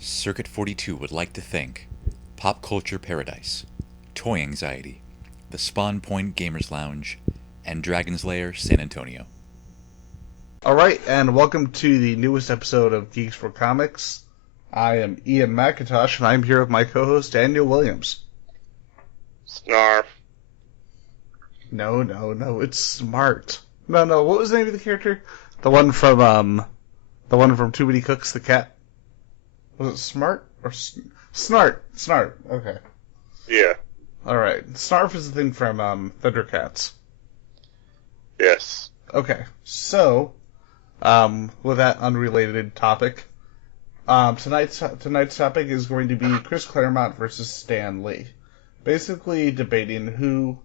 Circuit 42 would like to thank Pop Culture Paradise, Toy Anxiety, the Spawn Point Gamers Lounge, and Dragon's Lair San Antonio. Alright, and welcome to the newest episode of Geeks for Comics. I am Ian McIntosh, and I'm here with my co-host Daniel Williams. Snarf. No, it's Smart. No, what was the name of the character? The one from Too Many Cooks, the cat? Was it Smart? Or Snart? Snart, okay. Yeah. Alright, Snarf is the thing from Thundercats. Yes. Okay, so, with that unrelated topic, tonight's topic is going to be Chris Claremont versus Stan Lee. Basically debating who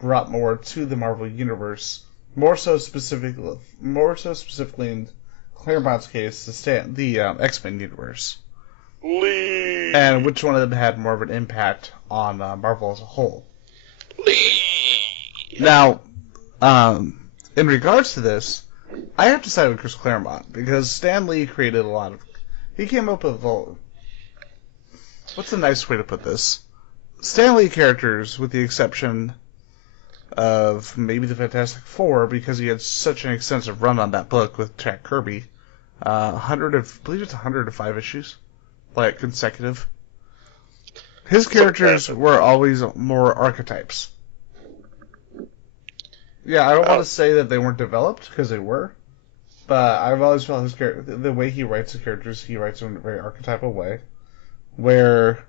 brought more to the Marvel Universe, more so specifically in Claremont's case, the X-Men universe. Lee! And which one of them had more of an impact on Marvel as a whole. Lee! Now, in regards to this, I have to side with Chris Claremont, because Stan Lee created he came up with what's the nice way to put this? Stan Lee characters, with the exception of maybe the Fantastic Four, because he had such an extensive run on that book with Jack Kirby, I believe it's 105 issues, like consecutive. His characters were always more archetypes. Yeah, I don't want to say that they weren't developed, because they were, but I've always felt the way he writes the characters, he writes them in a very archetypal way, where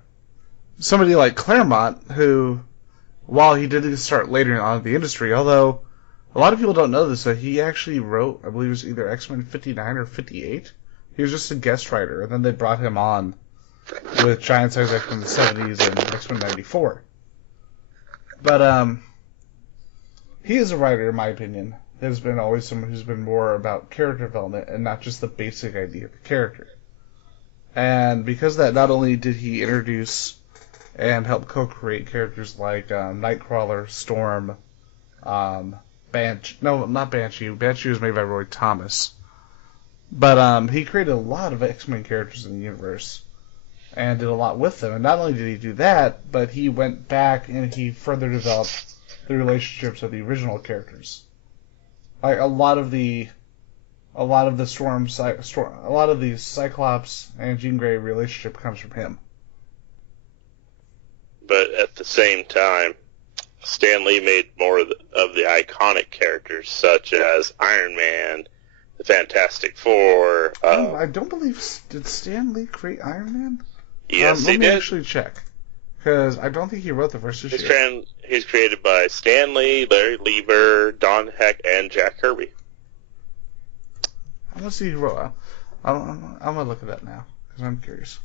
somebody like Claremont, who, while he did start later on in the industry, although a lot of people don't know this, that he actually wrote, I believe it was either X-Men 59 or 58. He was just a guest writer, and then they brought him on with Giant Size X-Men in the 70s and X-Men 94. But, he is a writer, in my opinion. There's been always someone who's been more about character development and not just the basic idea of the character. And because of that, not only did he introduce and help co-create characters like Nightcrawler, Storm, Banshee. No, not Banshee. Banshee was made by Roy Thomas. But he created a lot of X-Men characters in the universe and did a lot with them. And not only did he do that, but he went back and he further developed the relationships of the original characters. Like a lot of the Cyclops and Jean Grey relationship comes from him. But at the same time, Stan Lee made more of the iconic characters, such as Iron Man, the Fantastic Four. I don't believe... Did Stan Lee create Iron Man? Yes, he did. Let me actually check. Because I don't think he wrote the first issue. He's created by Stan Lee, Larry Lieber, Don Heck, and Jack Kirby. I want to see who wrote. I'm going to look at that now, because I'm curious.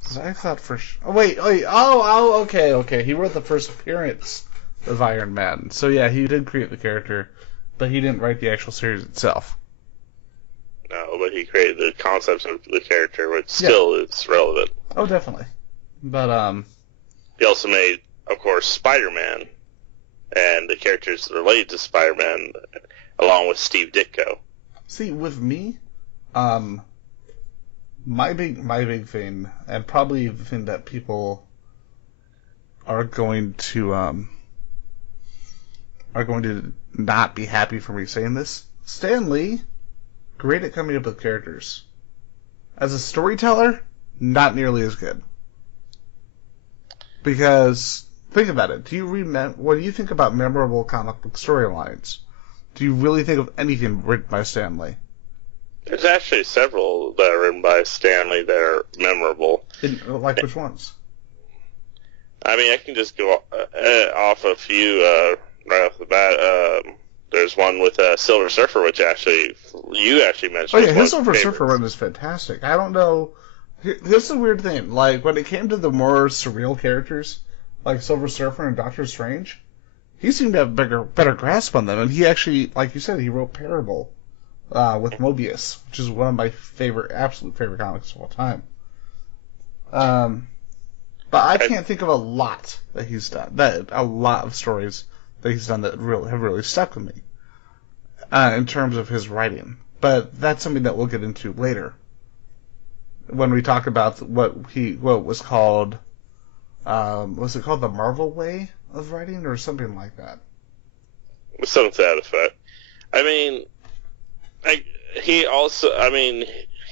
Because I thought Oh, wait. Oh, okay. He wrote the first appearance of Iron Man. So, yeah, he did create the character, but he didn't write the actual series itself. No, but he created the concepts of the character, which still is relevant. Oh, definitely. But, he also made, of course, Spider-Man, and the characters related to Spider-Man, along with Steve Ditko. See, with me, my big thing, and probably the thing that people are going to not be happy for me saying this, Stan Lee, great at coming up with characters. As a storyteller, not nearly as good. Because, think about it, when you think about memorable comic book storylines, do you really think of anything written by Stan Lee? There's actually several that are written by Stan Lee that are memorable. Like which ones? I mean, I can just go off a few right off the bat. There's one with Silver Surfer, which you actually mentioned. Oh yeah, his Silver Surfer run is fantastic. I don't know. Here's the weird thing. Like, when it came to the more surreal characters, like Silver Surfer and Doctor Strange, he seemed to have better grasp on them. And he actually, like you said, he wrote Parable with Mobius, which is one of my absolute favorite comics of all time. But I can't think of a lot that he's done. A lot of stories that he's done that have really stuck with me in terms of his writing. But that's something that we'll get into later. when we talk about what was called, was it called the Marvel way of writing or something like that? Something to that effect. I mean,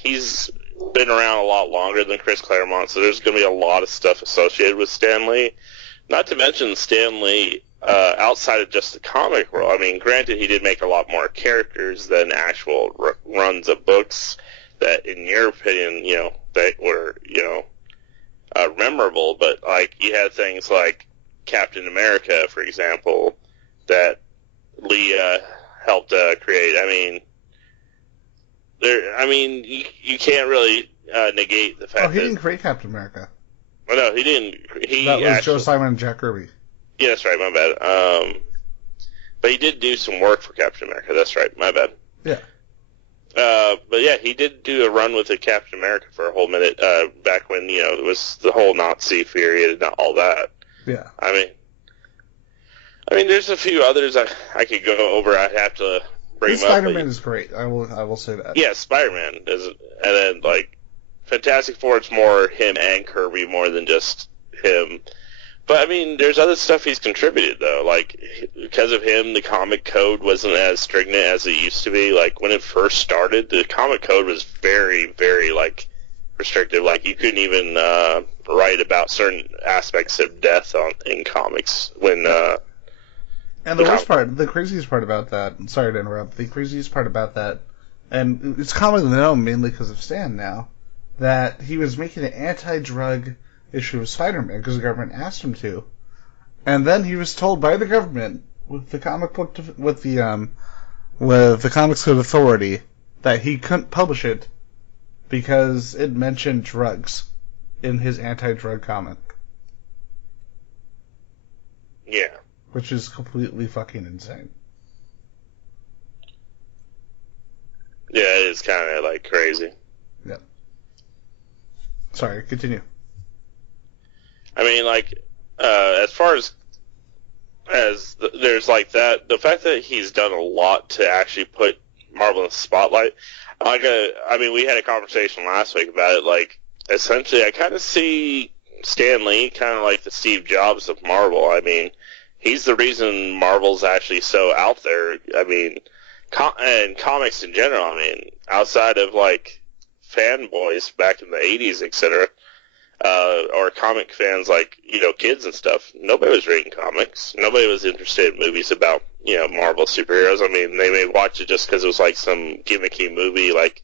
he's been around a lot longer than Chris Claremont, so there's going to be a lot of stuff associated with Stan Lee. Not to mention Stan Lee, outside of just the comic world. I mean, granted, he did make a lot more characters than actual runs of books that, in your opinion, that were, memorable. But, like, you had things like Captain America, for example, that Lee helped create. You can't really negate the fact that... he didn't create Captain America. Well, no, he didn't. That was Joe Simon and Jack Kirby. Yeah, that's right, my bad. But he did do some work for Captain America, that's right, my bad. Yeah. But yeah, he did do a run with the Captain America for a whole minute, back when, it was the whole Nazi period and all that. Yeah. I mean, there's a few others I could go over. I'd have to bring them up. Spider-Man is great. I will say that. Yeah, Spider-Man is, and then like Fantastic Four, it's more him and Kirby more than just him. But I mean, there's other stuff he's contributed though. Like because of him, the comic code wasn't as stringent as it used to be. Like when it first started, the comic code was very, very like restrictive. Like you couldn't even write about certain aspects of death in comics when. And the craziest part about that, sorry to interrupt, the craziest part about that, and it's commonly known mainly because of Stan now, that he was making an anti-drug issue of Spider-Man because the government asked him to. And then he was told by the government, with the Comics Code Authority, that he couldn't publish it because it mentioned drugs in his anti-drug comic. Yeah. Which is completely fucking insane. Yeah, it is kind of like crazy. Yeah. Sorry, continue. I mean, like, as far as there's like that, the fact that he's done a lot to actually put Marvel in the spotlight. We had a conversation last week about it. Like, essentially, I kind of see Stan Lee kind of like the Steve Jobs of Marvel. I mean, he's the reason Marvel's actually so out there. I mean, and comics in general. I mean, outside of like fanboys back in the 80s, etc., or comic fans like, kids and stuff, nobody was reading comics. Nobody was interested in movies about, Marvel superheroes. I mean, they may watch it just because it was like some gimmicky movie like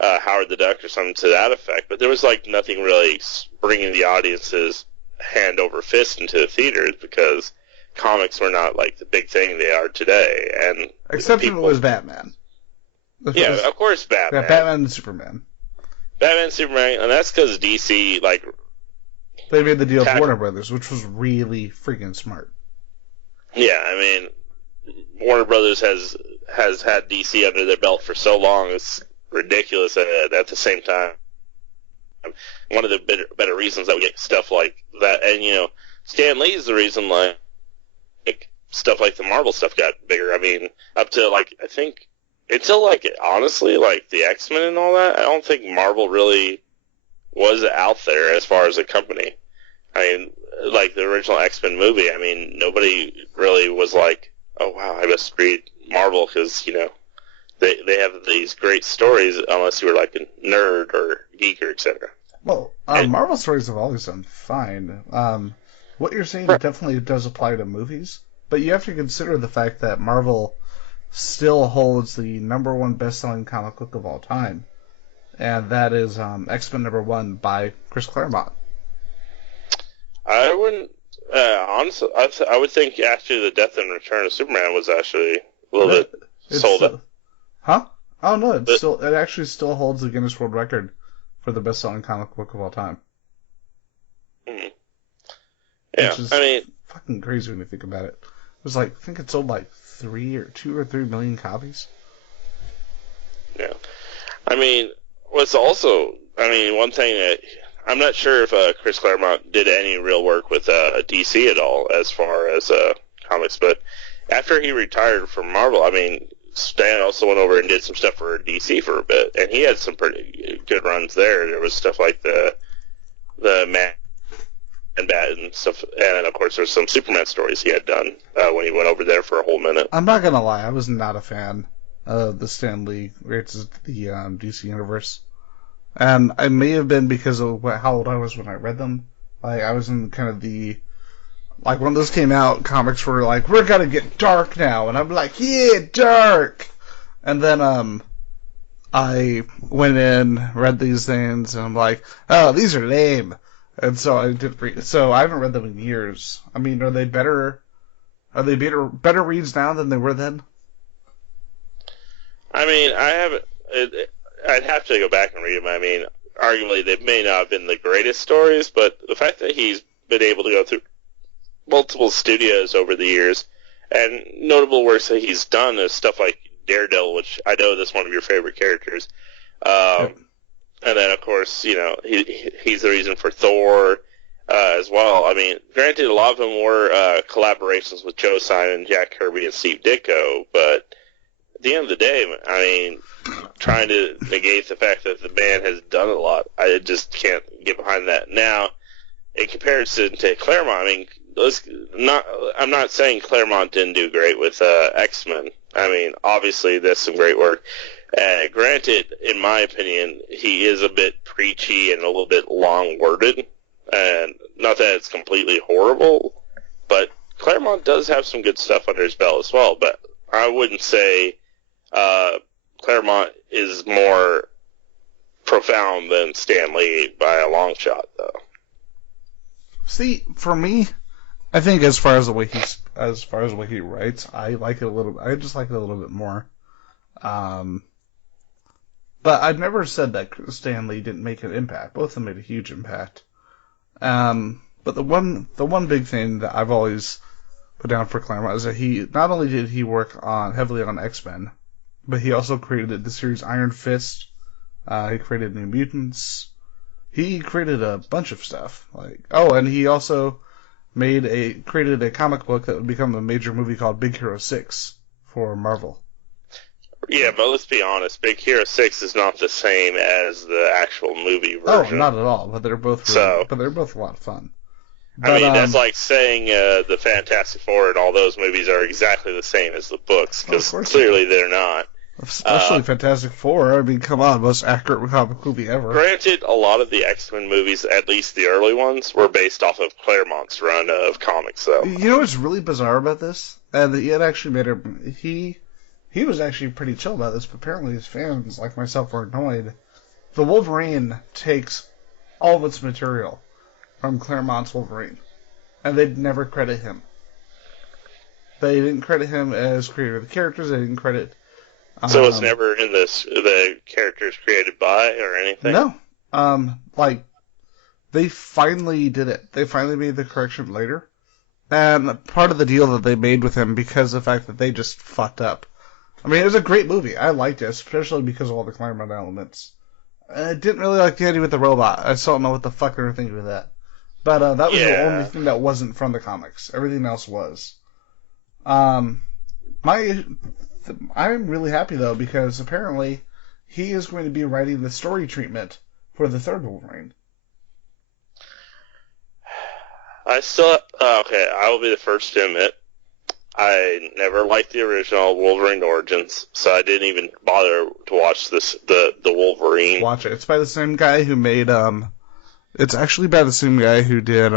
Howard the Duck or something to that effect. But there was like nothing really bringing the audience's hand over fist into the theaters because comics were not like the big thing they are today. And except if it was Batman. Yeah, of course Batman. Yeah, Batman and Superman. Batman, Superman, and that's because DC, like... They made the deal with Warner Brothers, which was really freaking smart. Yeah, I mean, Warner Brothers has had DC under their belt for so long, it's ridiculous at the same time. One of the better reasons that we get stuff like that, and, Stan Lee is the reason, like stuff like the Marvel stuff got bigger. I mean, up to, like, I think... Until, like, honestly, like, the X-Men and all that, I don't think Marvel really was out there as far as a company. I mean, like, the original X-Men movie, I mean, nobody really was like, oh, wow, I must read Marvel because, they have these great stories unless you were, like, a nerd or geek or etc. Well, Marvel stories have always done fine. What you're saying definitely does apply to movies, but you have to consider the fact that Marvel still holds the #1 best-selling comic book of all time, and that is X-Men #1 by Chris Claremont. I wouldn't honestly. I would think actually the Death and Return of Superman was actually a little bit sold up. Huh? Oh no, it actually still holds the Guinness World Record for the best-selling comic book of all time. Mm-hmm. Yeah, which is fucking crazy when you think about it. It was like, I think it sold like 2 or 3 million copies. Yeah. I mean, what's also, one thing that, I'm not sure if Chris Claremont did any real work with DC at all as far as comics, but after he retired from Marvel, Stan also went over and did some stuff for DC for a bit, and he had some pretty good runs there. There was stuff like the Man Bat and stuff, and of course there's some Superman stories he had done when he went over there for a whole minute. I'm not gonna lie, I was not a fan of the Stan Lee rates of the DC universe, and I may have been because of how old I was when I read them. Like I was in kind of like when those came out, comics were like, we're gonna get dark now, and I'm like, yeah, dark. And then I went in, read these things, and I'm like, oh, these are lame. And so I did read. So I haven't read them in years. I mean, are they better? Are they better reads now than they were then? I mean, I'd have to go back and read them. I mean, arguably they may not have been the greatest stories, but the fact that he's been able to go through multiple studios over the years, and notable works that he's done is stuff like Daredevil, which I know is one of your favorite characters. Yep. And then, of course, he's the reason for Thor as well. I mean, granted, a lot of them were collaborations with Joe Simon, Jack Kirby, and Steve Ditko, but at the end of the day, I mean, trying to negate the fact that the man has done a lot, I just can't get behind that. Now, in comparison to Claremont, I mean, I'm not saying Claremont didn't do great with X-Men. I mean, obviously, that's some great work. Granted, in my opinion, he is a bit preachy and a little bit long-worded, and not that it's completely horrible, but Claremont does have some good stuff under his belt as well, but I wouldn't say Claremont is more profound than Stan Lee by a long shot, though. See, for me, I think as far as the way he writes, I like it a little. I just like it a little bit more. But I've never said that Stan Lee didn't make an impact. Both of them made a huge impact. But the one big thing that I've always put down for Claremont is that he not only did he work heavily on X-Men, but he also created the series Iron Fist. He created New Mutants. He created a bunch of stuff. And he also created a comic book that would become a major movie called Big Hero 6 for Marvel. Yeah, but let's be honest, Big Hero 6 is not the same as the actual movie version. Oh, not at all, but they're both a lot of fun. But, I mean, that's like saying the Fantastic Four and all those movies are exactly the same as the books, because clearly they're not. Especially Fantastic Four. I mean, come on, most accurate comic movie ever. Granted, a lot of the X-Men movies, at least the early ones, were based off of Claremont's run of comics, though. You know what's really bizarre about this? And it actually made he was actually pretty chill about this, but apparently his fans, like myself, were annoyed. The Wolverine takes all of its material from Claremont's Wolverine, and they'd never credit him. They didn't credit him as creator of the characters. They didn't credit. So it's never in the characters created by or anything? No. They finally did it. They finally made the correction later. And part of the deal that they made with him, because of the fact that they just fucked up. I mean, it was a great movie. I liked it, especially because of all the Claremont elements. I didn't really like the idea with the robot. I still don't know what the fuck they were thinking with that. But that was the only thing that wasn't from the comics. Everything else was. I'm really happy, though, because apparently he is going to be writing the story treatment for the third Wolverine. I will be the first to admit, I never liked the original Wolverine Origins, so I didn't even bother to watch the Wolverine. Watch it. It's by the same guy who made, it's actually by the same guy who did,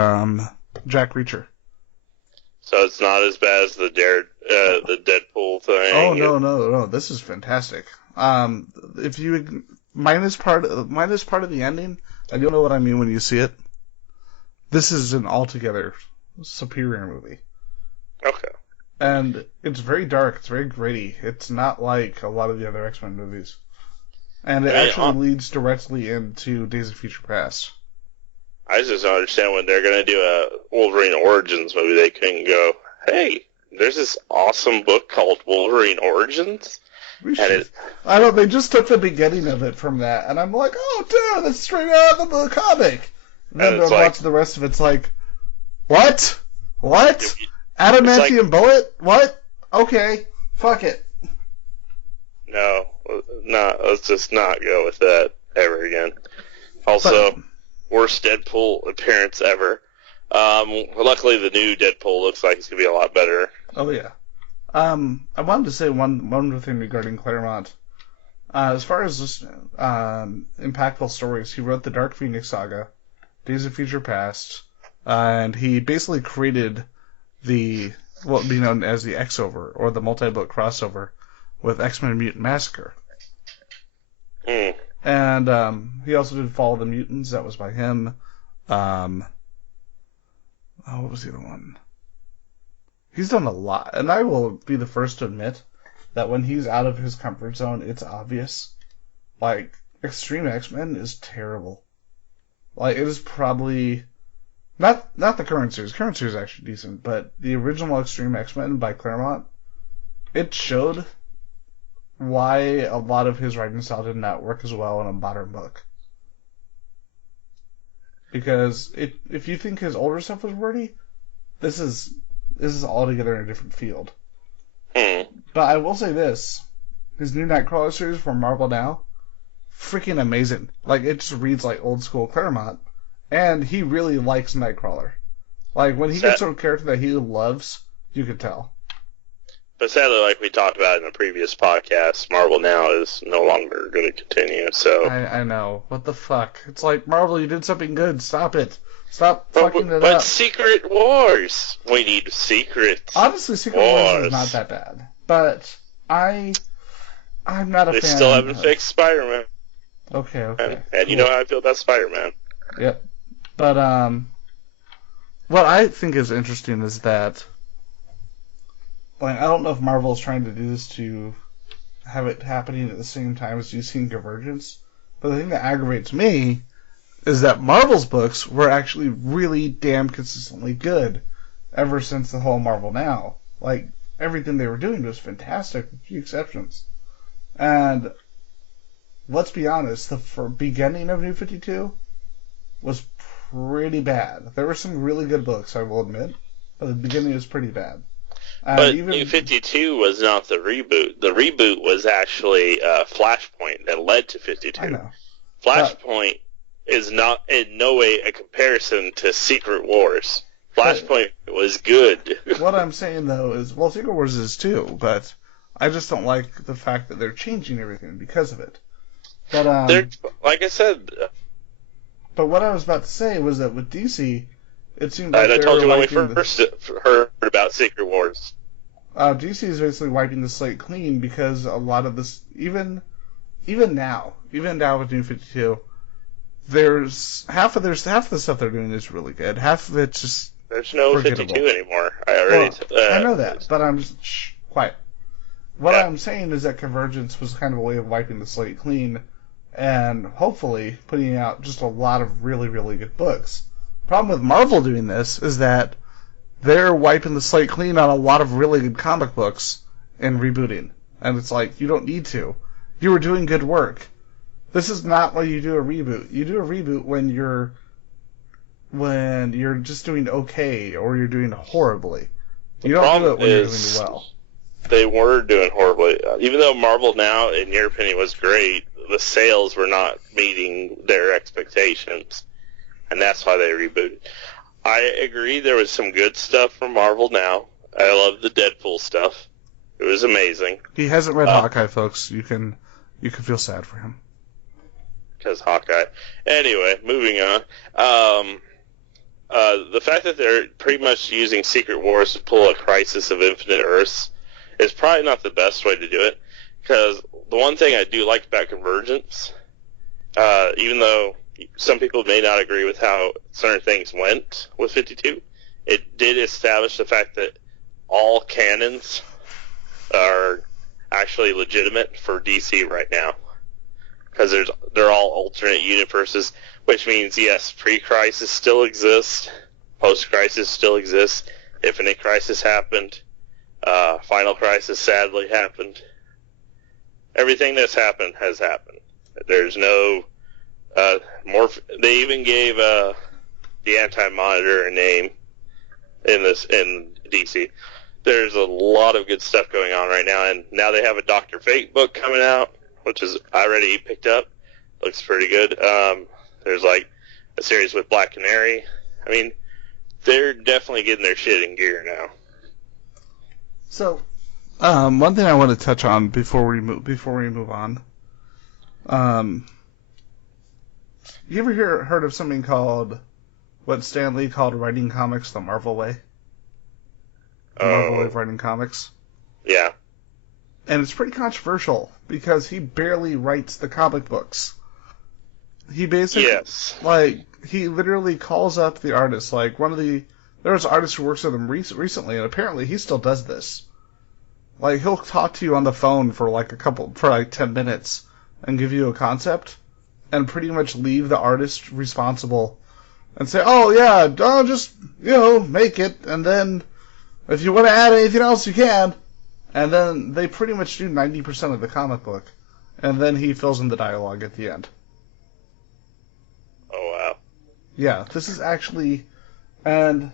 Jack Reacher. So it's not as bad as the Deadpool thing? Oh, no. This is fantastic. If you, minus part of the ending, and you'll know what I mean when you see it, this is an altogether superior movie. Okay. And it's very dark. It's very gritty. It's not like a lot of the other X-Men movies. And it actually leads directly into Days of Future Past. I just don't understand when they're going to do a Wolverine Origins movie, they couldn't go, hey, there's this awesome book called Wolverine Origins. They just took the beginning of it from that, and I'm like, oh, dude, that's straight out of the comic. And then they'll watch the rest of it, it's like, what? Adamantium bullet? What? Okay, fuck it. No, let's just not go with that ever again. Also, worst Deadpool appearance ever. Luckily, the new Deadpool looks like it's going to be a lot better. Oh, yeah. I wanted to say one other thing regarding Claremont. As far as just, impactful stories, he wrote the Dark Phoenix Saga, Days of Future Past, and he basically created what would be known as the X-Over, or the multi-book crossover, with X-Men Mutant Massacre. And he also did Fall of the Mutants, that was by him. What was the other one? He's done a lot, and I will be the first to admit that when he's out of his comfort zone, it's obvious. Like, Extreme X-Men is terrible. Like, it is probably... Not the current series. Current series is actually decent, but the original Extreme X-Men by Claremont, it showed why a lot of his writing style did not work as well in a modern book. Because if you think his older stuff was wordy, this is altogether in a different field. But I will say this. His new Nightcrawler series from Marvel Now, freaking amazing. Like, it just reads like old school Claremont. And he really likes Nightcrawler. Like, when he gets a character that he loves, you can tell. But sadly, like we talked about in the previous podcast, Marvel Now is no longer going to continue, so... I know. What the fuck? It's like, Marvel, you did something good. Stop it. Stop fucking it up. But Secret Wars! We need Secret Honestly, Secret Wars is not that bad. But I'm not a fan. They still haven't fixed Spider-Man. Okay. And you know how I feel about Spider-Man. Yep. But, what I think is interesting is that, like, I don't know if Marvel is trying to do this to have it happening at the same time as DC and Convergence, but the thing that aggravates me is that Marvel's books were actually really damn consistently good ever since the whole Marvel Now. Like, everything they were doing was fantastic, with a few exceptions. And let's be honest, the beginning of New 52 was pretty bad. There were some really good books, I will admit, but the beginning was pretty bad. But New 52 was not the reboot. The reboot was actually Flashpoint that led to 52. I know. Flashpoint is not in no way a comparison to Secret Wars. Flashpoint was good. What I'm saying, though, is, well, Secret Wars is too, but I just don't like the fact that they're changing everything because of it. But, like I said... But what I was about to say was that with DC, it seemed like I told you when we first heard about Secret Wars. DC is basically wiping the slate clean because a lot of this, even now with New 52, there's half of the stuff they're doing is really good. Half of it's just there's no forgettable. 52 anymore. I know that, but I'm just quiet. What I'm saying is that Convergence was kind of a way of wiping the slate clean, and hopefully putting out just a lot of really, really good books. Problem with Marvel doing this is that they're wiping the slate clean on a lot of really good comic books and rebooting. And it's like, you don't need to. You were doing good work. This is not why you do a reboot. You do a reboot when you're just doing okay or you're doing horribly. You don't do it when you're doing well. They were doing horribly. Even though Marvel Now, in your opinion, was great, the sales were not meeting their expectations, and that's why they rebooted. I agree there was some good stuff from Marvel Now. I love the Deadpool stuff. It was amazing. He hasn't read Hawkeye, folks. You can feel sad for him. Because Hawkeye. Anyway, moving on. The fact that they're pretty much using Secret Wars to pull a Crisis of Infinite Earths is probably not the best way to do it. Because the one thing I do like about Convergence, even though some people may not agree with how certain things went with 52, it did establish the fact that all canons are actually legitimate for DC right now. Because they're all alternate universes, which means, yes, pre-Crisis still exists, post-Crisis still exists, Infinite Crisis happened, Final Crisis sadly happened. Everything that's happened has happened. There's no they even gave the Anti-Monitor a name in DC. there's a lot of good stuff going on right now, and now they have a Dr. Fate book coming out, which is I already picked up. Looks pretty good. There's like a series with Black Canary. I mean, they're definitely getting their shit in gear now. So, one thing I want to touch on before we move on. You ever heard of something called what Stan Lee called writing comics the Marvel way? The Marvel way of writing comics. Yeah. And it's pretty controversial because he barely writes the comic books. He basically, he literally calls up the artist. Like, there was an artist who works with him recently, and apparently he still does this. Like, he'll talk to you on the phone for like 10 minutes and give you a concept, and pretty much leave the artist responsible and say, oh yeah, I'll just, make it, and then if you want to add anything else, you can. And then they pretty much do 90% of the comic book, and then he fills in the dialogue at the end. Oh, wow. Yeah, this is actually, and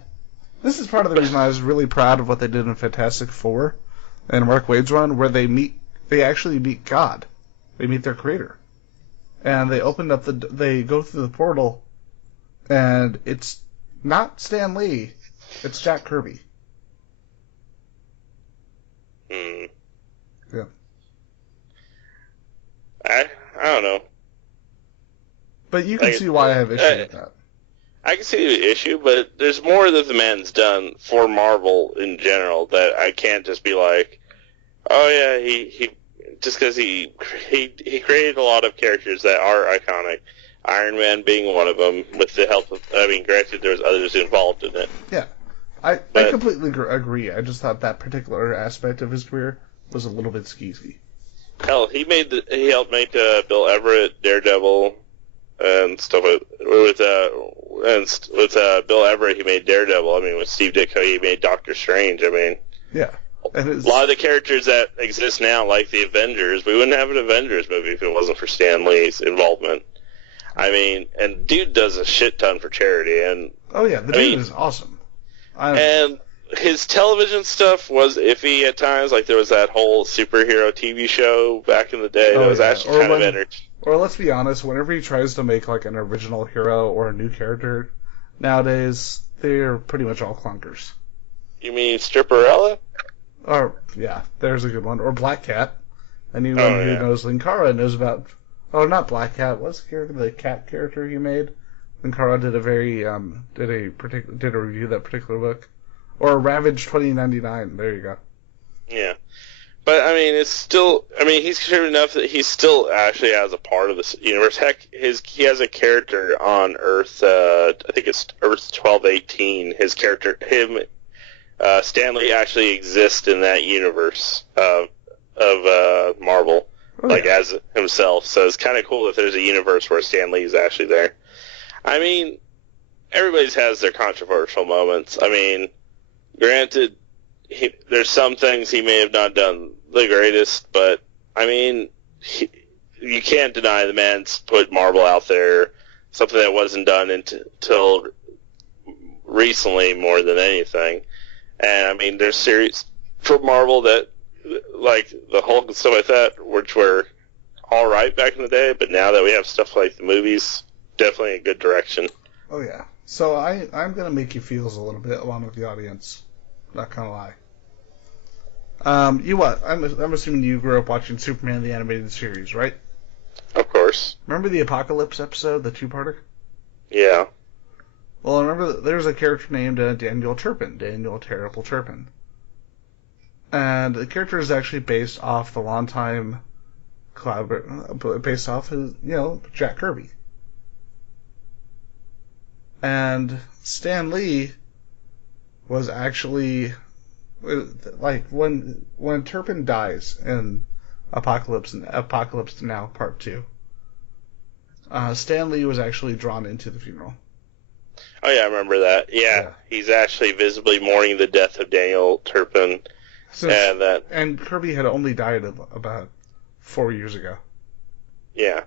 this is part of the reason I was really proud of what they did in Fantastic Four and Mark Waid's run, where they actually meet God. They meet their creator. And they they go through the portal, and it's not Stan Lee, it's Jack Kirby. Yeah. I don't know. But you can see why I have issue with that. I can see the issue, but there's more that the man's done for Marvel in general that I can't just be like, oh yeah, he just because he created a lot of characters that are iconic. Iron Man being one of them, with the help of, granted there was others involved in it. Yeah. I completely agree. I just thought that particular aspect of his career was a little bit skeezy. Hell, he helped make Bill Everett Daredevil and stuff with Bill Everett. He made Daredevil. I mean, with Steve Ditko, he made Doctor Strange. I mean, yeah, and a lot of the characters that exist now, like the Avengers, we wouldn't have an Avengers movie if it wasn't for Stan Lee's involvement. I mean, and dude does a shit ton for charity, and oh yeah, the dude is awesome. And his television stuff was iffy at times. Like, there was that whole superhero TV show back in the day that was actually kind of entertaining. Or let's be honest, whenever he tries to make like an original hero or a new character, nowadays they're pretty much all clunkers. You mean Stripperella? Or yeah, there's a good one. Or Black Cat. Anyone who knows Linkara knows about. Oh, not Black Cat. What's the character? The cat character he made. Linkara did a review of that particular book. Or Ravage 2099. There you go. Yeah. But, I mean, it's still... I mean, he's contributed enough that he still actually has a part of this universe. Heck, he has a character on Earth, I think it's Earth 1218. His character, Stanley actually exists in that universe of Marvel, as himself. So it's kind of cool if there's a universe where Stan Lee is actually there. I mean, everybody's has their controversial moments. I mean, granted, there's some things he may have not done the greatest, but, I mean, you can't deny the man's put Marvel out there, something that wasn't done until recently more than anything. And, I mean, there's series for Marvel that, like, the Hulk and stuff like that, which were alright back in the day, but now that we have stuff like the movies, definitely a good direction. Oh, yeah. So I'm going to make you feels a little bit along with the audience. Not gonna lie. I'm assuming you grew up watching Superman the Animated Series, right? Of course. Remember the Apocalypse episode, the two-parter? Yeah. Well, I remember there's a character named Daniel Turpin, Daniel Terrible Turpin. And the character is actually based off the longtime based off his, Jack Kirby. And Stan Lee was actually, like, when Turpin dies in Apocalypse Now Part 2, Stan Lee was actually drawn into the funeral. Oh, yeah, I remember that. Yeah, he's actually visibly mourning the death of Daniel Turpin. And Kirby had only died about 4 years ago. Yeah.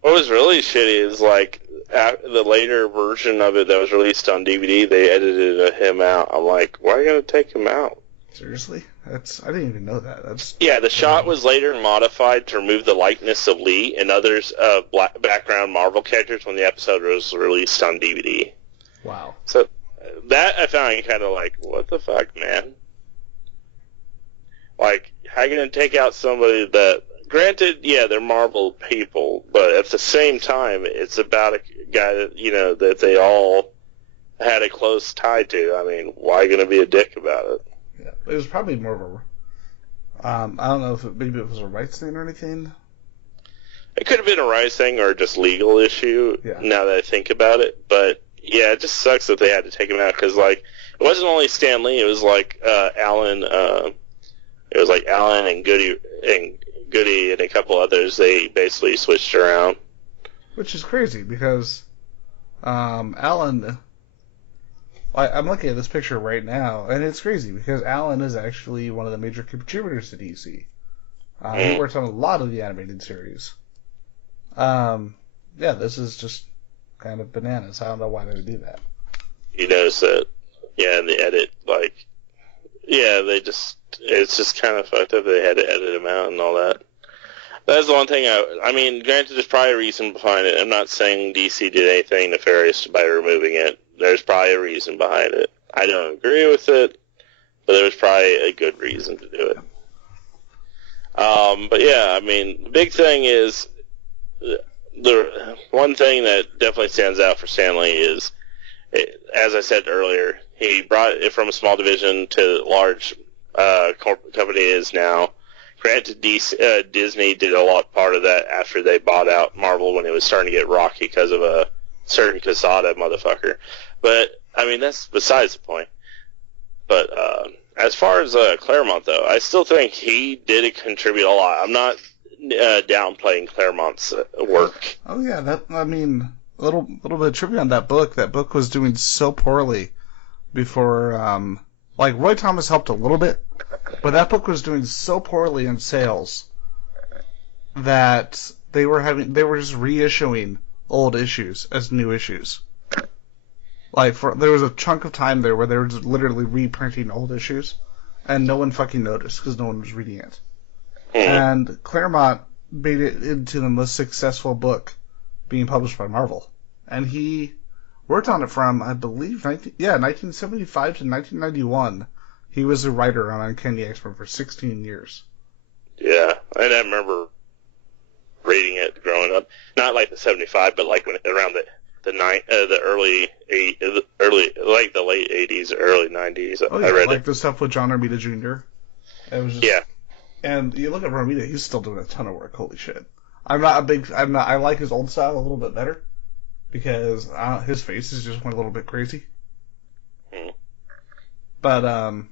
What was really shitty is, like, the later version of it that was released on DVD, they edited him out. I'm like, why are you going to take him out? Seriously? I didn't even know that. Yeah, the shot was later modified to remove the likeness of Lee and others background Marvel characters when the episode was released on DVD. Wow. So that I found kind of like, what the fuck, man? Like, how you gonna take out somebody that, granted, yeah, they're Marvel people, but at the same time, it's about a guy that, that they all had a close tie to. I mean, why gonna be a dick about it? Yeah, it was probably more of a, I don't know if maybe it was a rights thing or anything. It could have been a rights thing or just legal issue, now that I think about it, but yeah, it just sucks that they had to take him out, because, like, it wasn't only Stan Lee, it was like Alan and Goody and a couple others. They basically switched around. Which is crazy, because Alan... I'm looking at this picture right now, and it's crazy, because Alan is actually one of the major contributors to DC. He worked on a lot of the animated series. Yeah, this is just kind of bananas. I don't know why they would do that. You notice that, yeah, in the edit, like, yeah, it's just kind of fucked up they had to edit him out and all that. That's the one thing I mean, granted, there's probably a reason behind it. I'm not saying DC did anything nefarious by removing it. There's probably a reason behind it. I don't agree with it, but there was probably a good reason to do it. But yeah, I mean, the big thing is, the one thing that definitely stands out for Stan Lee is, as I said earlier, he brought it from a small division to large company it is now. Granted, Disney did a lot part of that after they bought out Marvel when it was starting to get rocky because of a certain Quesada motherfucker. But, I mean, that's besides the point. But as far as Claremont, though, I still think he did contribute a lot. I'm not downplaying Claremont's work. Oh yeah, a little bit of trivia on that book. That book was doing so poorly before, Roy Thomas helped a little bit, but that book was doing so poorly in sales that they were just reissuing old issues as new issues. There was a chunk of time there where they were just literally reprinting old issues, and no one fucking noticed because no one was reading it. And Claremont made it into the most successful book being published by Marvel. And he worked on it from, I believe, 1975 to 1991. He was a writer on Uncanny X-Men for 16 years. Yeah, I remember reading it growing up. Not like the 75, but like around the late 80s, early 90s. Oh, yeah, I read like the stuff with John Romita Jr. It was just, yeah. And you look at Romita, he's still doing a ton of work. Holy shit. I like his old style a little bit better because his faces just went a little bit crazy. But, I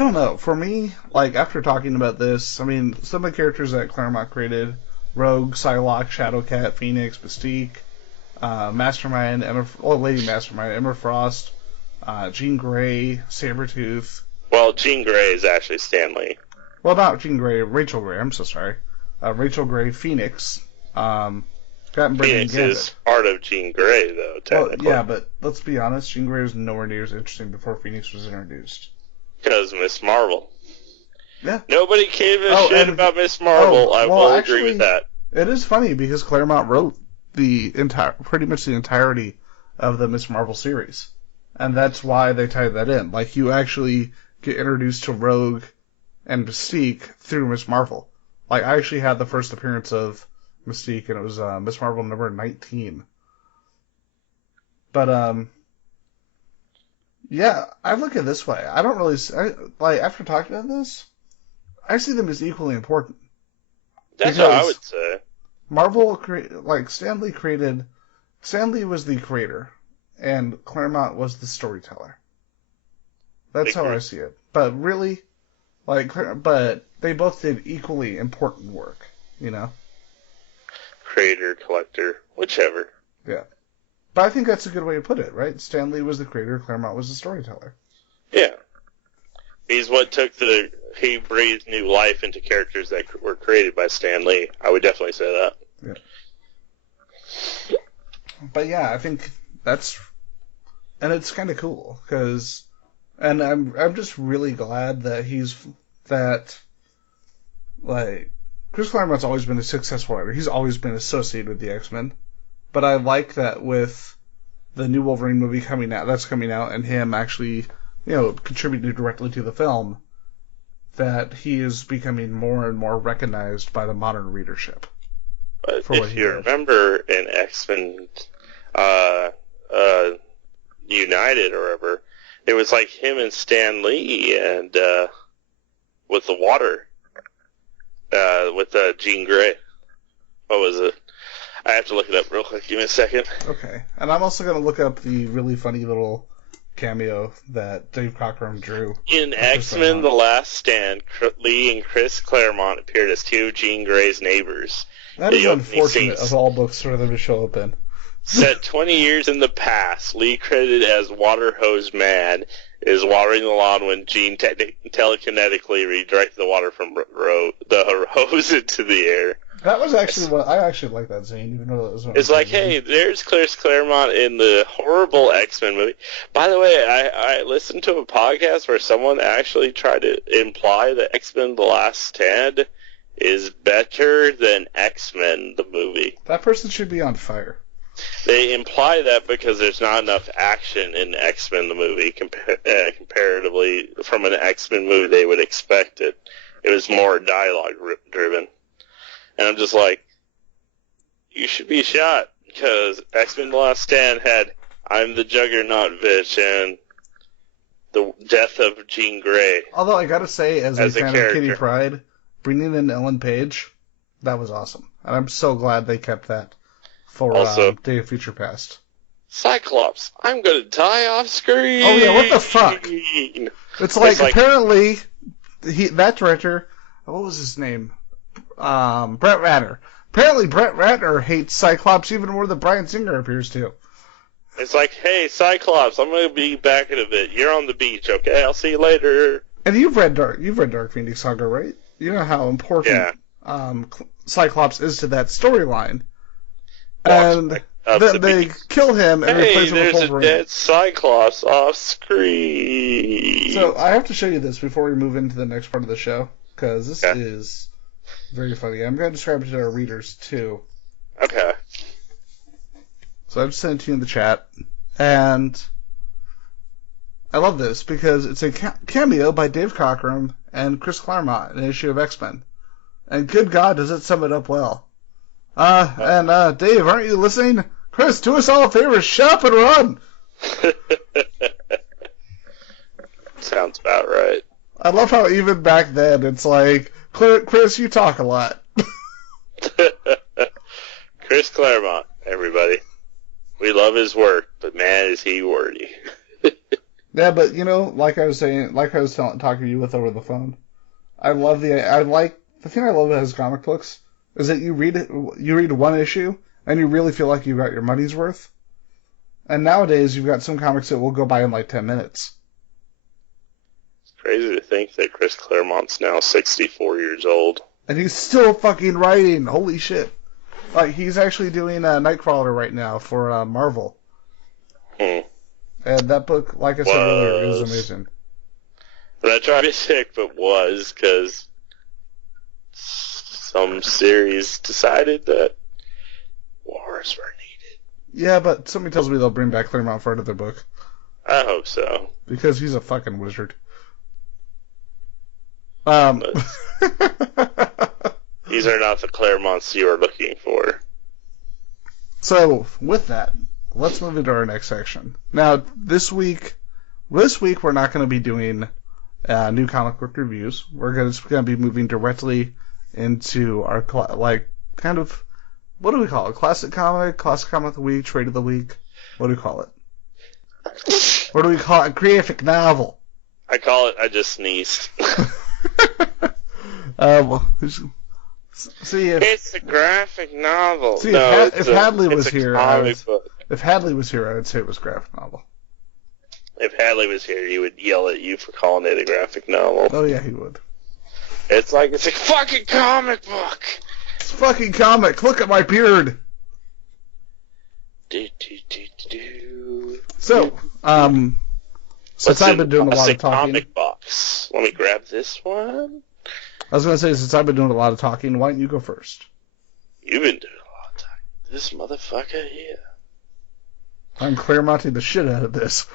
don't know. For me, after talking about this, I mean, some of the characters that Claremont created, Rogue, Psylocke, Shadowcat, Phoenix, Mystique, Mastermind, Lady Mastermind, Emma Frost, Jean Grey, Sabretooth. Well, Jean Grey is actually Stan Lee. Well, not Jean Grey, Rachel Grey, I'm so sorry. Rachel Grey, Phoenix, Captain Britain, Phoenix is part of Jean Grey, though, technically. Well, yeah, but let's be honest, Jean Grey was nowhere near as interesting before Phoenix was introduced. Because Miss Marvel. Yeah. Nobody gave a shit about Miss Marvel. I will agree with that. It is funny because Claremont wrote pretty much the entirety of the Miss Marvel series. And that's why they tied that in. You actually get introduced to Rogue and Mystique through Miss Marvel. I actually had the first appearance of Mystique, and it was Miss Marvel number 19. But, yeah, I look at it this way. I don't really... after talking about this, I see them as equally important. That's what I would say. Marvel, Stan Lee created... Stan Lee was the creator, and Claremont was the storyteller. That's how I see it. But really, but they both did equally important work, you know? Creator, collector, whichever. Yeah. But I think that's a good way to put it, right? Stan Lee was the creator, Claremont was the storyteller. Yeah. He's what he breathed new life into characters that were created by Stan Lee. I would definitely say that. Yeah. But yeah, I think and it's kind of cool, because And I'm just really glad that Chris Claremont's always been a successful writer. He's always been associated with the X-Men. But I like that with the new Wolverine movie coming out, and him actually, contributing directly to the film, that he is becoming more and more recognized by the modern readership. But if you remember in X-Men United or whatever, it was like him and Stan Lee and with the water, with Jean Grey. What was it? I have to look it up real quick. Give me a second. Okay. And I'm also going to look up the really funny little cameo that Dave Cockrum drew. In X-Men The Last Stand, Lee and Chris Claremont appeared as two of Jean Grey's neighbors. That is unfortunate of all books for them to show up in. Set 20 years in the past, Lee, credited as Water Hose Man, is watering the lawn when Jean telekinetically redirected the water from the hose into the air. That was actually I actually like that scene, even though it was. It's like, hey, there's Chris Claremont in the horrible X-Men movie. By the way, I listened to a podcast where someone actually tried to imply that X-Men: The Last Stand is better than X-Men the movie. That person should be on fire. They imply that because there's not enough action in X-Men the movie comparatively from an X-Men movie they would expect it. It was more dialogue driven. And I'm just like, you should be shot, because X-Men The Last Stand had I'm the Juggernaut bitch and the death of Jean Grey. Although I gotta say, as a fan of Kitty Pryde, bringing in Ellen Page, that was awesome. And I'm so glad they kept that for Day of Future Past. Cyclops, I'm gonna die off screen! Oh yeah, what the fuck? It's like apparently, that director, what was his name? Brett Ratner. Apparently Brett Ratner hates Cyclops even more than Bryan Singer appears to. It's like, hey, Cyclops, I'm gonna be back in a bit. You're on the beach, okay? I'll see you later. And you've read Dark Phoenix Saga, right? You know how important Cyclops is to that storyline. And then they kill him and replace him with Wolverine. There's a dead Cyclops off screen. So I have to show you this before we move into the next part of the show, because this is very funny. I'm going to describe it to our readers, too. Okay. So I've sent it to you in the chat, and I love this because it's a cameo by Dave Cockrum and Chris Claremont in an issue of X-Men. And good God, does it sum it up well. Dave, aren't you listening? Chris, do us all a favor, shut up and run! Sounds about right. I love how even back then it's like, Chris, you talk a lot. Chris Claremont, everybody. We love his work, but man, is he wordy. Yeah, but like I was talking to you with over the phone, the thing I love about his comic books is that you read one issue and you really feel like you got your money's worth. And nowadays you've got some comics that will go by in like 10 minutes. It's crazy to think that Chris Claremont's now 64 years old. And he's still fucking writing. Holy shit. Like, he's actually doing Nightcrawler right now for Marvel. And that book, like I said earlier, is amazing. But I tried to sick, but was, because some series decided that wars were needed. Yeah, but somebody tells me they'll bring back Claremont for another book. I hope so. Because he's a fucking wizard. These are not the Claremonts you are looking for. So, with that, let's move into our next section. Now, this week we're not going to be doing new comic book reviews. We're going to be moving directly into our, what do we call it? Classic comic of the week, trade of the week? What do we call it? What do we call it? Graphic novel. I call it, I just sneezed. It's a graphic novel. See, if Hadley was here, I would say it was graphic novel. If Hadley was here, he would yell at you for calling it a graphic novel. Oh yeah, he would. It's a fucking comic book. It's a fucking comic. Look at my beard. So, Since I've been doing a lot of Classic talking, comic box. Let me grab this one. I was going to say, since I've been doing a lot of talking, why don't you go first? You've been doing a lot of talking. This motherfucker here. I'm Claremonting the shit out of this.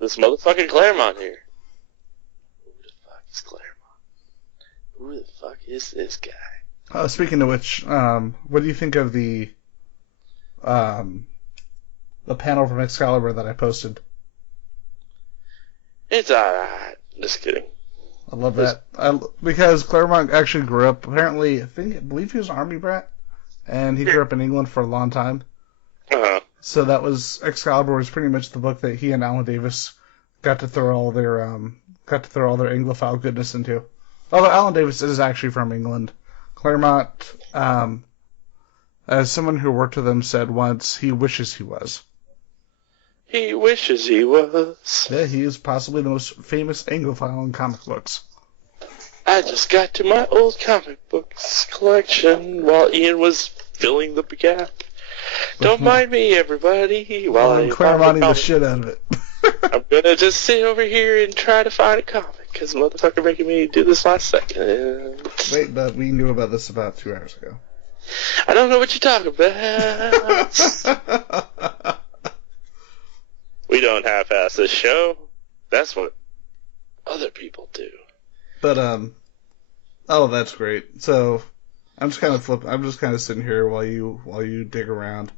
This motherfucking Claremont here. Who the fuck is Claremont? Who the fuck is this guy? Speaking of which, what do you think of the panel from Excalibur that I posted? It's alright. Just kidding. I love that. Because Claremont actually grew up, apparently, I believe he was an army brat, and he grew up in England for a long time. Uh-huh. So that was, Excalibur was pretty much the book that he and Alan Davis got to throw all their Anglophile goodness into. Although Alan Davis is actually from England. Claremont, as someone who worked with him said once, he wishes he was. He wishes he was. Yeah, he is possibly the most famous Anglophile in comic books. I just got to my old comic books collection while Ian was filling the gap. Don't mind me, everybody. While I'm Claremonting the shit out of it. I'm gonna just sit over here and try to find a comic, because motherfucker making me do this last second. Wait, but we knew about this about 2 hours ago. I don't know what you're talking about. We don't half-ass this show. That's what other people do. But, oh, that's great. So, I'm just kind of sitting here while you dig around.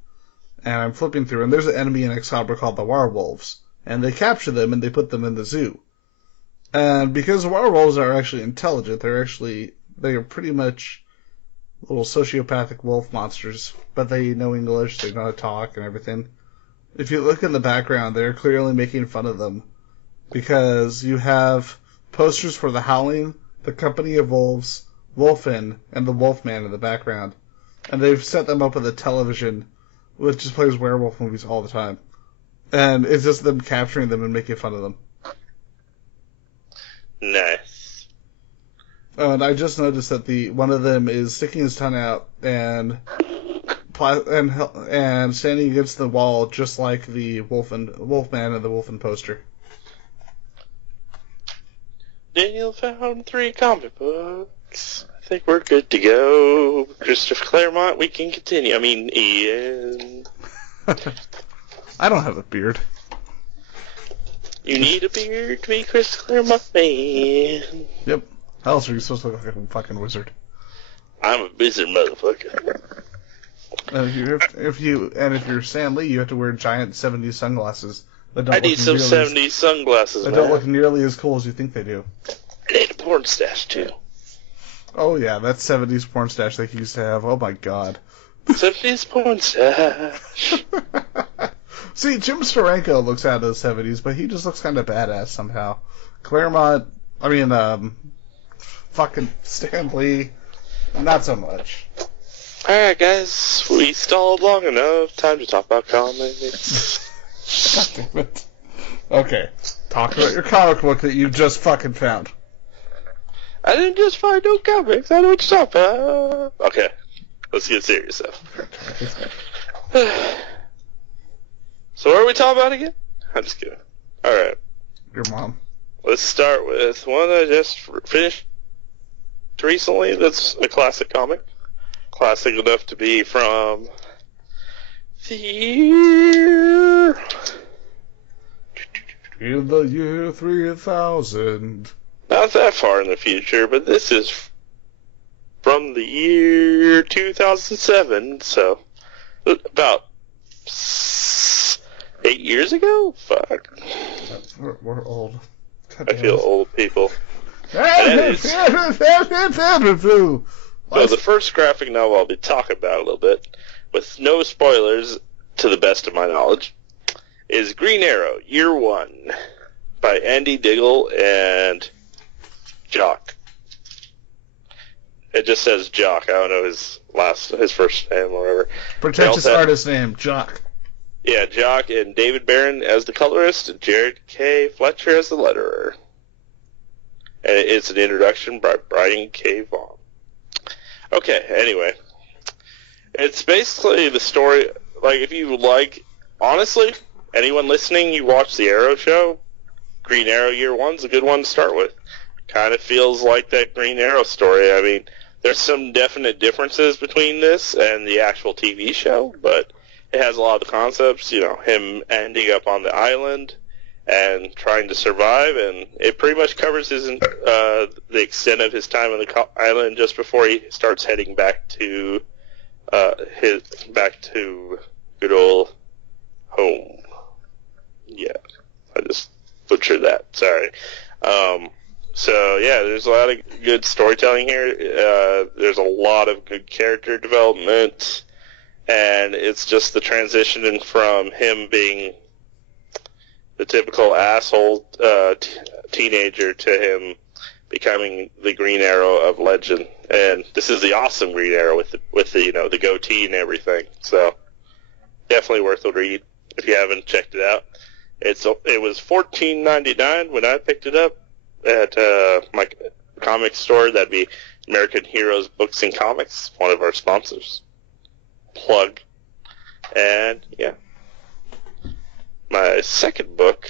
And I'm flipping through, and there's an enemy in Excalibur called the werewolves. And they capture them, and they put them in the zoo. And because the werewolves are actually intelligent, they are pretty much little sociopathic wolf monsters. But they know English, they know how to talk and everything. If you look in the background, they're clearly making fun of them. Because you have posters for the Howling, the Company of Wolves, Wolfen, and the Wolfman in the background. And they've set them up with a television, which just plays werewolf movies all the time. And it's just them capturing them and making fun of them. Nice. Oh, and I just noticed that one of them is sticking his tongue out and standing against the wall, just like the Wolfman and the Wolfen poster. Daniel found 3 comic books. I think we're good to go. Christopher Claremont, we can continue. I mean, Ian. I don't have a beard. You need a beard to be Christopher Claremont, man. Yep. How else are you supposed to look like a fucking wizard? I'm a wizard, motherfucker. If you're Stan Lee, you have to wear giant 70s sunglasses. I need some 70s sunglasses, man. They don't look nearly as cool as you think they do. I need a porn stash, too. Oh, yeah, that 70s porn stash they used to have. Oh, my God. 70s porn stash. See, Jim Steranko looks out of the 70s, but he just looks kind of badass somehow. Claremont, fucking Stan Lee, not so much. Alright, guys, we stalled long enough. Time to talk about comics. God damn it. Okay, talk about your comic book that you just fucking found. I didn't just find no comics. I know what you're talking about. Okay, let's get serious, though. So what are we talking about again? I'm just kidding. Alright. Your mom. Let's start with one I just finished recently that's a classic comic. Classic enough to be from the year... In the year 3000. Not that far in the future, but this is from the year 2007, so about 8 years ago? Fuck. We're old. I feel old, people. So the first graphic novel I'll be talking about a little bit, with no spoilers to the best of my knowledge, is Green Arrow, Year 1, by Andy Diggle and Jock. It just says Jock. I don't know his first name or whatever. Pretentious artist name, Jock. Yeah, Jock and David Barron as the colorist, and Jared K. Fletcher as the letterer. And it's an introduction by Brian K. Vaughan. Okay, anyway. It's basically the story, like, if you like, honestly, anyone listening, you watch the Arrow show, Green Arrow Year One's a good one to start with. Kind of feels like that Green Arrow story. I mean, there's some definite differences between this and the actual TV show, but it has a lot of the concepts, him ending up on the island and trying to survive, and it pretty much covers the extent of his time on the island just before he starts heading back to good old home. Yeah, I just butchered that. Sorry. So yeah, there's a lot of good storytelling here. There's a lot of good character development, and it's just the transition from him being the typical asshole teenager to him becoming the Green Arrow of legend. And this is the awesome Green Arrow with the the goatee and everything. So definitely worth a read if you haven't checked it out. It was $14.99 when I picked it up at my comic store. That'd be American Heroes Books and Comics, one of our sponsors. Plug. And yeah, my second book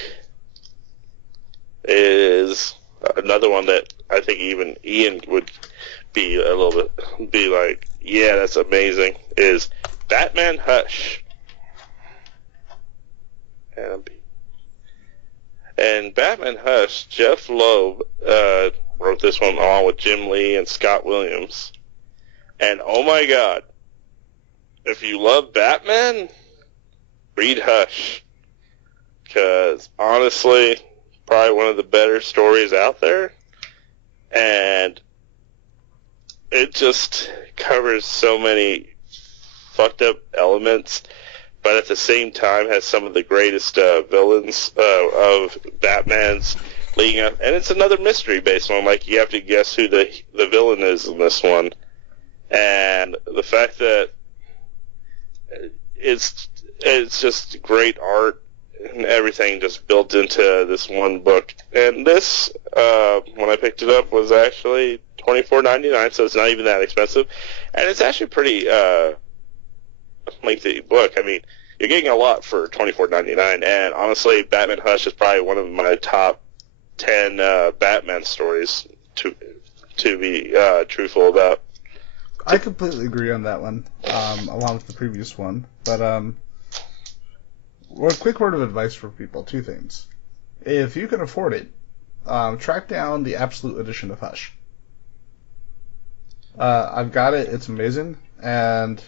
is another one that I think even Ian would be like, yeah, that's amazing, is Batman Hush. And Batman Hush, Jeff Loeb wrote this one along with Jim Lee and Scott Williams. And oh my god, if you love Batman, read Hush. Because honestly, probably one of the better stories out there. And it just covers so many fucked up elements, but at the same time has some of the greatest villains of Batman's leading up. And it's another mystery-based one. Like, you have to guess who the villain is in this one. And the fact that it's just great art and everything just built into this one book. And this, when I picked it up, was actually $24.99, so it's not even that expensive. And it's actually pretty lengthy book. I mean, you're getting a lot for $24.99, and honestly, Batman Hush is probably one of my top 10 Batman stories to be truthful about. I completely agree on that one, along with the previous one. But a quick word of advice for people: two things. If you can afford it, track down the Absolute Edition of Hush. I've got it; it's amazing. And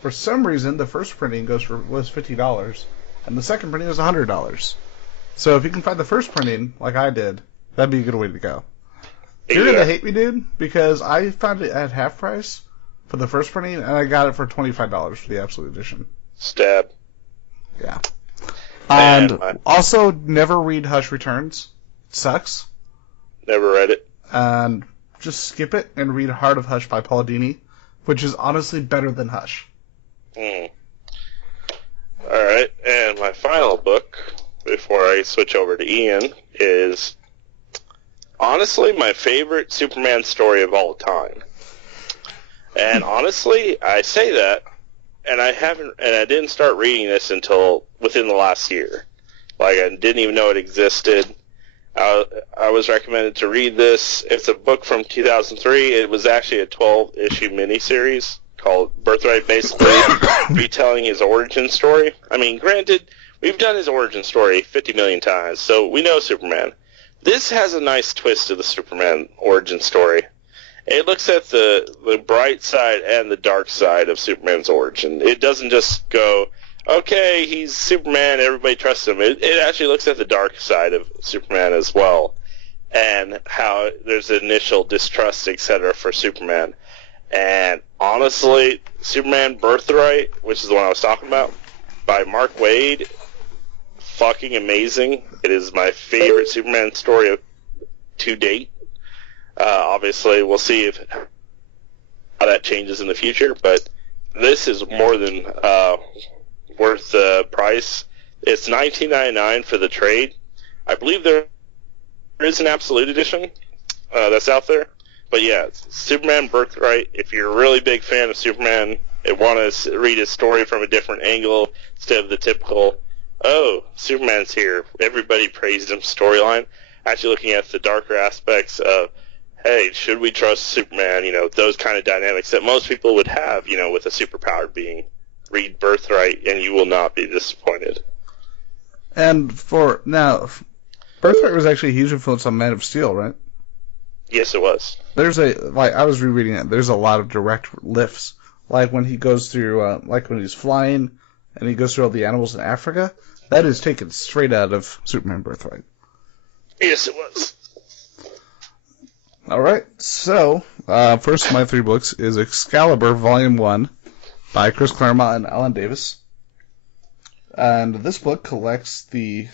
for some reason, the first printing was $50, and the second printing was $100. So if you can find the first printing, like I did, that'd be a good way to go. You're gonna hate me, dude, because I found it at half price for the first printing, and I got it for $25 for the Absolute Edition. Stab. Yeah. And also, never read Hush Returns. It sucks. Never read it. And just skip it and read Heart of Hush by Paul Dini, which is honestly better than Hush. Alright, and my final book, before I switch over to Ian, is honestly my favorite Superman story of all time. And honestly, I say that, and I didn't start reading this until within the last year. Like, I didn't even know it existed. I was recommended to read this. It's a book from 2003. It was actually a 12-issue miniseries called Birthright, basically retelling his origin story. I mean, granted, we've done his origin story 50 million times, so we know Superman. This has a nice twist to the Superman origin story. It looks at the bright side and the dark side of Superman's origin. It doesn't just go, okay, he's Superman, everybody trusts him. It actually looks at the dark side of Superman as well, and how there's initial distrust, etc., for Superman. And honestly, Superman Birthright, which is the one I was talking about, by Mark Waid, fucking amazing. It is my favorite Superman story to date. Obviously, we'll see how that changes in the future, but this is more than worth the price. It's $19.99 for the trade. I believe there is an Absolute Edition that's out there. But yeah, Superman Birthright, if you're a really big fan of Superman and want to read his story from a different angle instead of the typical, oh, Superman's here. Everybody praised him storyline. Actually looking at the darker aspects of, hey, should we trust Superman? Those kind of dynamics that most people would have, with a superpowered being. Read Birthright, and you will not be disappointed. And for now, Birthright was actually a huge influence on Man of Steel, right? Yes, it was. I was rereading it. There's a lot of direct lifts, like when he goes through, like when he's flying, and he goes through all the animals in Africa. That is taken straight out of Superman Birthright. Yes, it was. All right, so first of my 3 books is Excalibur Volume 1 by Chris Claremont and Alan Davis. And this book collects the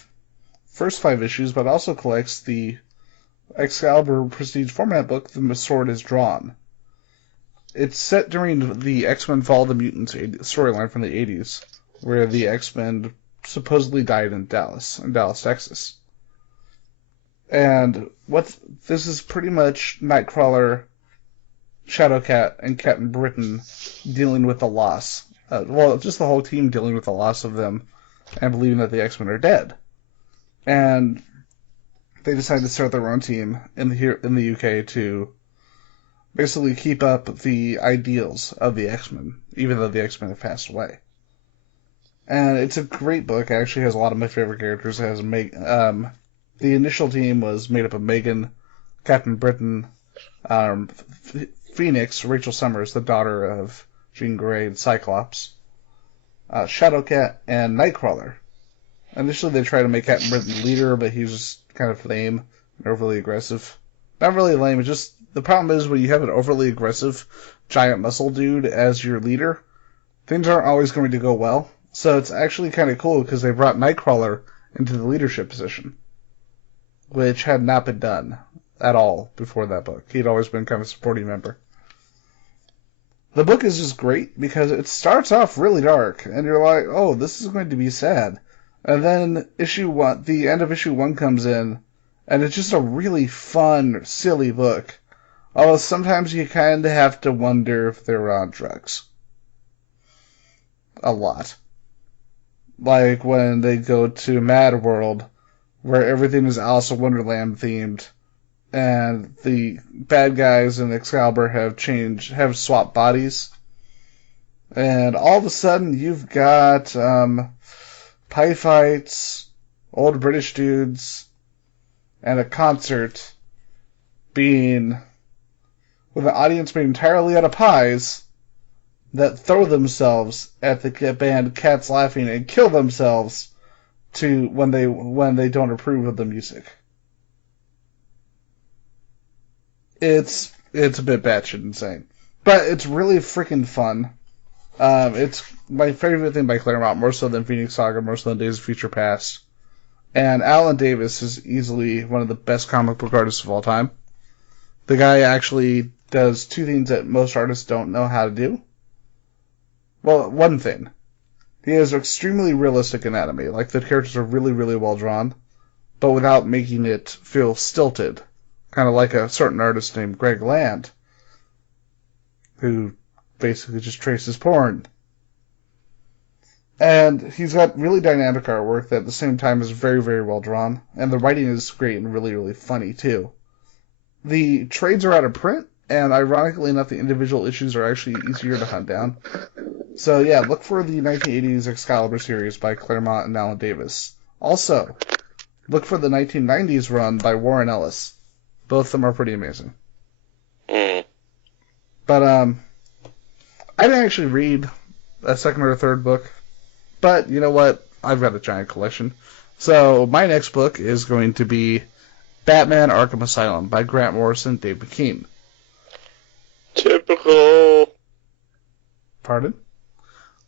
first 5 issues, but also collects the Excalibur Prestige format book, The Sword is Drawn. It's set during the X-Men Fall of the Mutants storyline from the 80s, where the X-Men supposedly died in Dallas, Texas. And this is pretty much Nightcrawler, Shadowcat, and Captain Britain dealing with the loss. Just the whole team dealing with the loss of them and believing that the X-Men are dead. And they decide to start their own team in the UK to basically keep up the ideals of the X-Men, even though the X-Men have passed away. And it's a great book. It actually has a lot of my favorite characters. It has the initial team was made up of Megan, Captain Britain, Phoenix, Rachel Summers, the daughter of Jean Grey and Cyclops, Shadowcat, and Nightcrawler. Initially, they tried to make Captain Britain the leader, but he was just kind of lame and overly aggressive. Not really lame, it's just the problem is when you have an overly aggressive giant muscle dude as your leader, things aren't always going to go well. So it's actually kind of cool because they brought Nightcrawler into the leadership position, which had not been done at all before that book. He'd always been kind of a supporting member. The book is just great because it starts off really dark, and you're like, oh, this is going to be sad. And then the end of issue 1 comes in, and it's just a really fun, silly book. Although sometimes you kind of have to wonder if they're on drugs. A lot. Like when they go to Mad World, where everything is Alice in Wonderland themed, and the bad guys in Excalibur have swapped bodies. And all of a sudden you've got pie fights, old British dudes, and a concert with an audience made entirely out of pies that throw themselves at the band Cats Laughing and kill themselves when they don't approve of the music. It's a bit batshit insane, but it's really freaking fun. It's my favorite thing by Claremont, more so than Phoenix Saga, more so than Days of Future Past. And Alan Davis is easily one of the best comic book artists of all time. The guy actually does 2 things that most artists don't know how to do. Well, one thing. He has extremely realistic anatomy, like the characters are really, really well drawn, but without making it feel stilted. Kind of like a certain artist named Greg Land, who basically just traces porn. And he's got really dynamic artwork that at the same time is very, very well drawn, and the writing is great and really, really funny, too. The trades are out of print, and ironically enough, the individual issues are actually easier to hunt down. So yeah, look for the 1980s Excalibur series by Claremont and Alan Davis. Also, look for the 1990s run by Warren Ellis. Both of them are pretty amazing. But I didn't actually read a second or third book, but you know what? I've got a giant collection. So my next book is going to be Batman Arkham Asylum by Grant Morrison and Dave McKean. Typical. Pardon?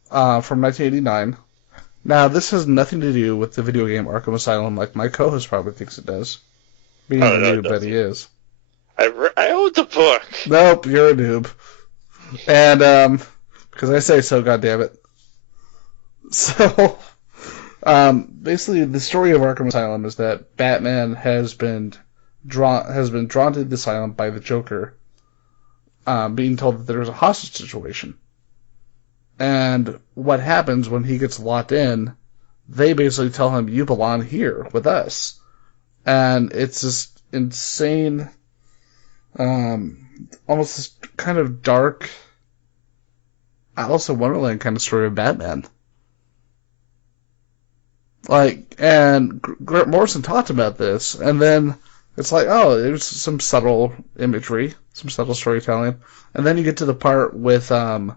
From 1989. Now, this has nothing to do with the video game Arkham Asylum like my co-host probably thinks it does. Being the noob that he is. I own the book. Nope, you're a noob. And, because I say so, goddammit. So, basically, the story of Arkham Asylum is that Batman has been drawn to the asylum by the Joker, being told that there's a hostage situation. And what happens when he gets locked in, they basically tell him, you belong here with us. And it's this insane, almost this kind of dark Alice in Wonderland kind of story of Batman. Like, and Grant Morrison talked about this, and then it's like, oh, there's some subtle imagery, some subtle storytelling, and then you get to the part with the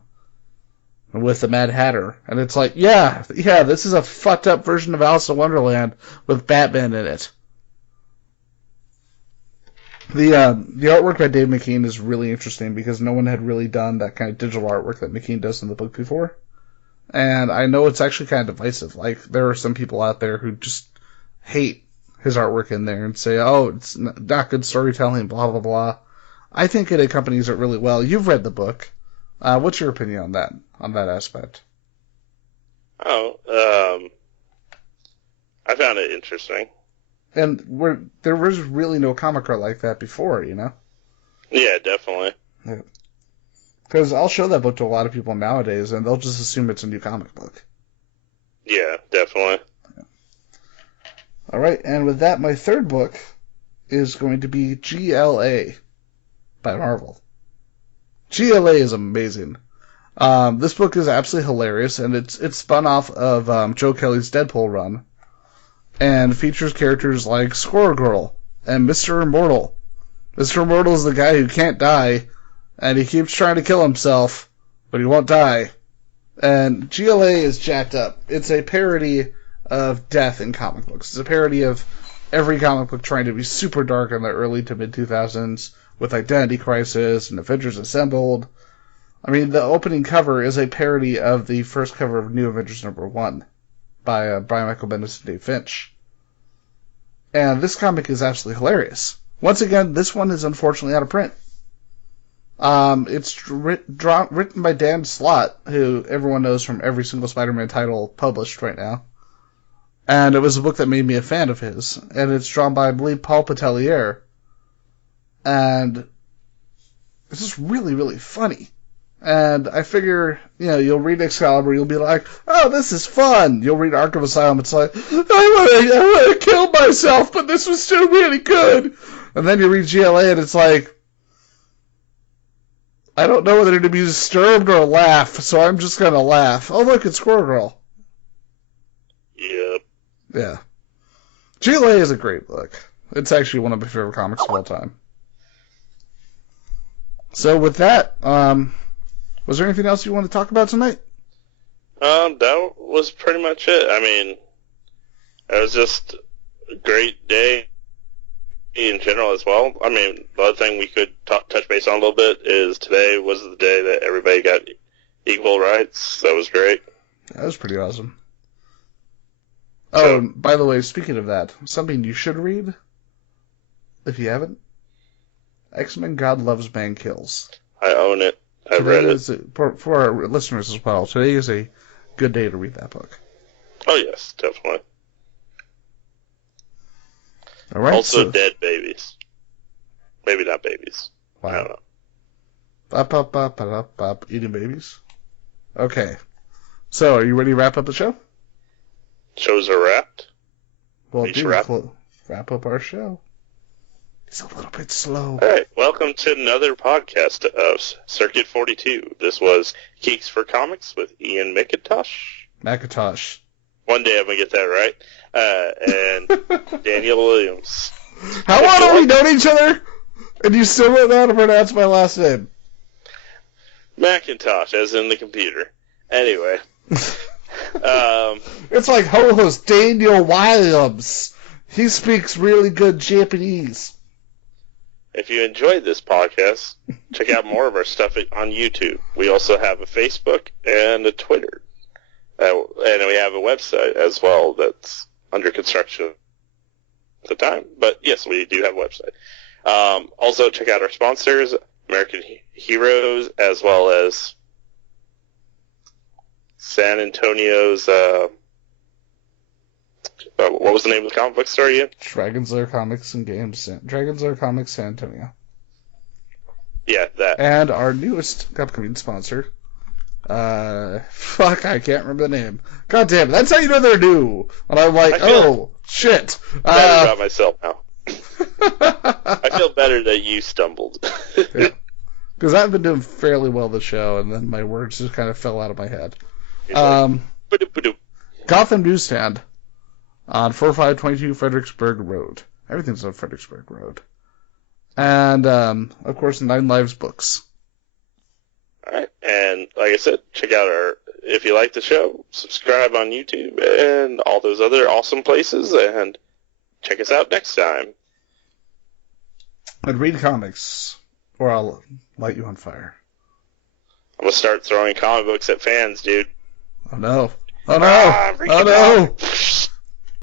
Mad Hatter, and it's like, yeah, this is a fucked up version of Alice in Wonderland with Batman in it. The artwork by Dave McKean is really interesting because no one had really done that kind of digital artwork that McKean does in the book before. And I know it's actually kind of divisive. Like, there are some people out there who just hate his artwork in there and say, oh, it's not good storytelling, blah, blah, blah. I think it accompanies it really well. You've read the book. What's your opinion on that aspect? I found it interesting. And there was really no comic art like that before, you know? Yeah, definitely. Yeah. Because I'll show that book to a lot of people nowadays, and they'll just assume it's a new comic book. Yeah, definitely. Yeah. All right, and with that, my third book is going to be GLA by Marvel. GLA is amazing. This book is absolutely hilarious, and it's spun off of Joe Kelly's Deadpool run, and features characters like Squirrel Girl and Mr. Immortal. Mr. Immortal is the guy who can't die, and he keeps trying to kill himself, but he won't die. And GLA is jacked up. It's a parody of death in comic books. It's a parody of every comic book trying to be super dark in the early to mid-2000s, with Identity Crisis and Avengers Assembled. I mean, the opening cover is a parody of the first cover of New Avengers #1 by Brian Michael Bendis and Dave Finch. And this comic is absolutely hilarious. Once again, this one is unfortunately out of print. It's written by Dan Slott, who everyone knows from every single Spider-Man title published right now. And it was a book that made me a fan of his. And it's drawn by, I believe, Paul Patelier. And it's just really, really funny. And I figure, you'll read Excalibur, you'll be like, oh, this is fun. You'll read Arkham Asylum, it's like, I want to kill myself, but this was still really good. And then you read GLA, and it's like, I don't know whether to be disturbed or laugh, so I'm just going to laugh. Oh, look, it's Squirrel Girl. Yep. Yeah. GLA is a great book. It's actually one of my favorite comics of all time. So with that, was there anything else you want to talk about tonight? That was pretty much it. I mean, it was just a great day in general as well. I mean, the other thing we could touch base on a little bit is today was the day that everybody got equal rights. That was great. That was pretty awesome. Oh, and by the way, speaking of that, something you should read, if you haven't, X-Men God Loves Man Kills. I own it. I've read it. For our listeners as well, today is a good day to read that book. Oh, yes, definitely. All right, also, dead babies. Maybe not babies. Wow. I don't know. Bop, eating babies? Okay. So, are you ready to wrap up the show? Shows are wrapped. Well, wrap up our show. It's a little bit slow. All right, welcome to another podcast of Circuit 42. This was Geeks for Comics with Ian McIntosh. One day I'm going to get that right. And Daniel Williams. How long have we known each other? And you still don't know how to pronounce my last name. Macintosh, as in the computer. Anyway. It's like host Daniel Williams. He speaks really good Japanese. If you enjoyed this podcast, check out more of our stuff on YouTube. We also have a Facebook and a Twitter. And we have a website as well that's under construction at the time. But yes, we do have a website. Also, check out our sponsors, American Heroes, as well as San Antonio's, what was the name of the comic book store again? Dragon's Lair Comics and Games. Dragon's Lair Comics San Antonio. Yeah, that. And our newest upcoming sponsor, Fuck, I can't remember the name. God damn it, that's how you know they're new. And I'm like, shit. Better about myself now. I feel better that you stumbled. Yeah. Because I've been doing fairly well this show, and then my words just kind of fell out of my head. Gotham Newsstand on 4522 Fredericksburg Road. Everything's on Fredericksburg Road. And, of course, Nine Lives Books. Alright, and like I said, check out if you like the show, subscribe on YouTube and all those other awesome places, and check us out next time. And read comics, or I'll light you on fire. I'm gonna start throwing comic books at fans, dude. Oh no. Oh no! Oh no!